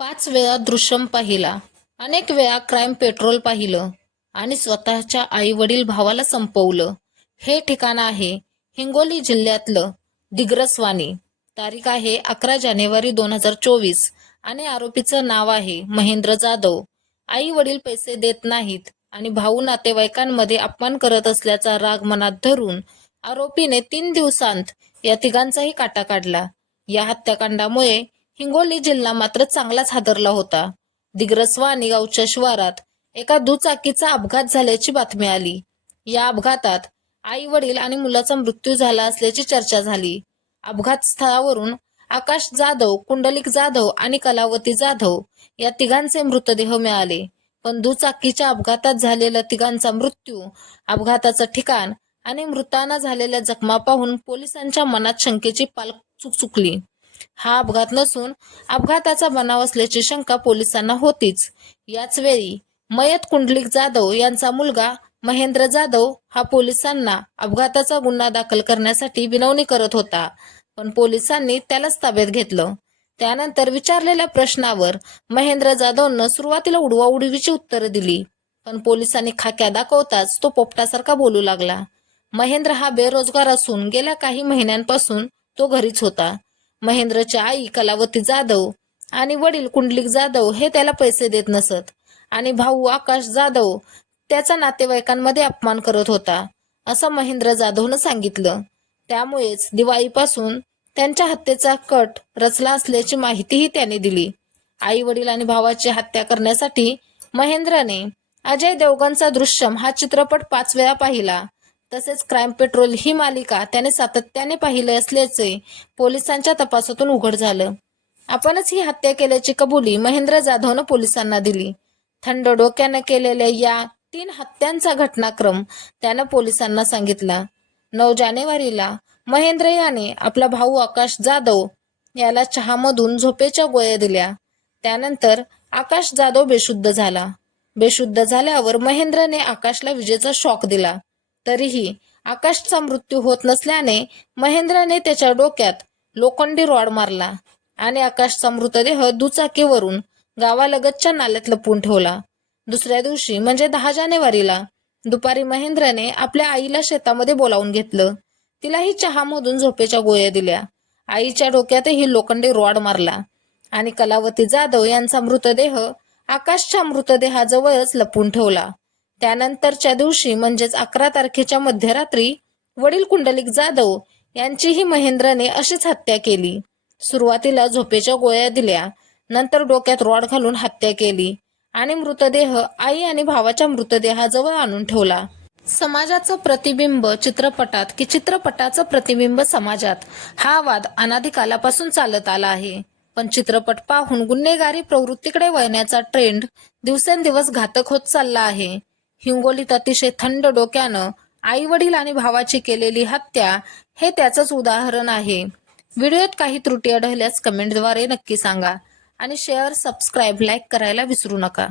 5 वेळा दृश्यम पाहिला, अनेक वेळा क्राईम पेट्रोल पाहिलं आणि स्वतःच्या आई-वडील भावाला संपवलं. हे ठिकाण आहे हिंगोली जिल्ह्यातलं दिग्रसवानी. तारीख आहे 11 जानेवारी 2024 आणि आरोपीचं नाव आहे महेंद्र जाधव. आई-वडील पैसे देत नाहीत आणि भाऊ नातेवाईकांमध्ये अपमान करत असल्याचा राग मनात धरून आरोपीने 3 दिवसांत या तिघांचाही काटा काढला. या हत्याकांडामुळे हिंगोली जिल्हा मात्र चांगलाच हादरला होता. दिग्रसवानी गावच्या शिवारात एका दुचाकीचा अपघात झाल्याची बातमी आली. या अपघातात आई वडील आणि मुलाचा मृत्यू झाला असल्याची चर्चा झाली. अपघात स्थळावरून आकाश जाधव, कुंडलिक जाधव आणि कलावती जाधव या तिघांचे मृतदेह मिळाले. पण दुचाकीच्या अपघातात झालेला तिघांचा मृत्यू, अपघाताचं ठिकाण आणि मृतांना झालेल्या जखमा पाहून पोलिसांच्या मनात शंकेची पाल चुकचुकली. हा अपघात नसून अपघाताचा बनाव असल्याची शंका पोलिसांना होतीच. याच वेळी मयत कुंडलिक जाधव यांचा मुलगा महेंद्र जाधव हा पोलिसांना अपघाताचा गुन्हा दाखल करण्यासाठी विनवणी करत होता, पण पोलिसांनी त्यालाच ताब्यात घेतलं. त्यानंतर विचारलेल्या प्रश्नावर महेंद्र जाधवनं सुरुवातीला उडवाउडवीची उत्तरं दिली, पण पोलिसांनी खाक्या दाखवताच तो पोपटासारखा बोलू लागला. महेंद्र हा बेरोजगार असून गेल्या काही महिन्यांपासून तो घरीच होता. महेंद्रची आई कलावती जाधव आणि वडील कुंडलिक जाधव हे त्याला पैसे देत नसत आणि भाऊ आकाश जाधव त्याचा नातेवाईकांमध्ये अपमान करत होता, असं महेंद्र जाधवनं सांगितलं. त्यामुळेच दिवाळीपासून त्यांच्या हत्येचा कट रचला असल्याची माहितीही त्याने दिली. आई वडील आणि भावाची हत्या करण्यासाठी महेंद्रने अजय देवगणचा दृश्यम हा चित्रपट 5 वेळा पाहिला. तसेच क्राईम पेट्रोल ही मालिका त्याने सातत्याने पाहिली असल्याचे पोलिसांच्या तपासातून उघड झालं. आपणच ही हत्या केल्याची कबुली महेंद्र जाधवनं पोलिसांना दिली. थंड डोक्यानं केलेल्या या 3 हत्यांचा घटनाक्रम त्यानं पोलिसांना सांगितला. 9 जानेवारीला महेंद्र याने आपला भाऊ आकाश जाधव याला चहामधून झोपेच्या गोळ्या दिल्या. त्यानंतर आकाश जाधव बेशुद्ध झाला. बेशुद्ध झाल्यावर महेंद्रने आकाशला विजेचा शॉक दिला. तरीही आकाशचा मृत्यू होत नसल्याने महेंद्रने त्याच्या डोक्यात लोखंडी रॉड मारला आणि आकाशचा मृतदेह दुचाकीवरून गावालगतच्या नाल्यात लपवून ठेवला. दुसऱ्या दिवशी म्हणजे 10 जानेवारीला दुपारी महेंद्रने आपल्या आईला शेतामध्ये बोलावून घेतलं. तिलाही चहामधून झोपेच्या गोळ्या दिल्या. आईच्या डोक्यातही लोखंडी रॉड मारला आणि कलावती जाधव यांचा मृतदेह आकाशच्या मृतदेहाजवळच लपवून ठेवला. त्यानंतरच्या दिवशी म्हणजेच 11 तारखेच्या मध्यरात्री वडील कुंडलिक जाधव यांचीही महेंद्रने अशीच हत्या केली. सुरुवातीला झोपेच्या गोळ्या दिल्या, नंतर डोक्यात रॉड घालून हत्या केली आणि मृतदेह आई आणि भावाच्या मृतदेहाजवळ आणून ठेवला. समाजाचं प्रतिबिंब चित्रपटात की चित्रपटाचं प्रतिबिंब समाजात, हा वाद अनादी कालापासून चालत आला आहे. पण चित्रपट पाहून गुन्हेगारी प्रवृत्तीकडे वळण्याचा ट्रेंड दिवसेंदिवस घातक होत चालला आहे. हिंगोलीत अतिशय थंड डोक्यानं आई वडील आणि भावाची केलेली हत्या हे त्याचंच उदाहरण आहे. व्हिडिओत काही त्रुटी आढळल्यास कमेंटद्वारे नक्की सांगा आणि शेअर, सबस्क्राईब, लाईक करायला विसरू नका.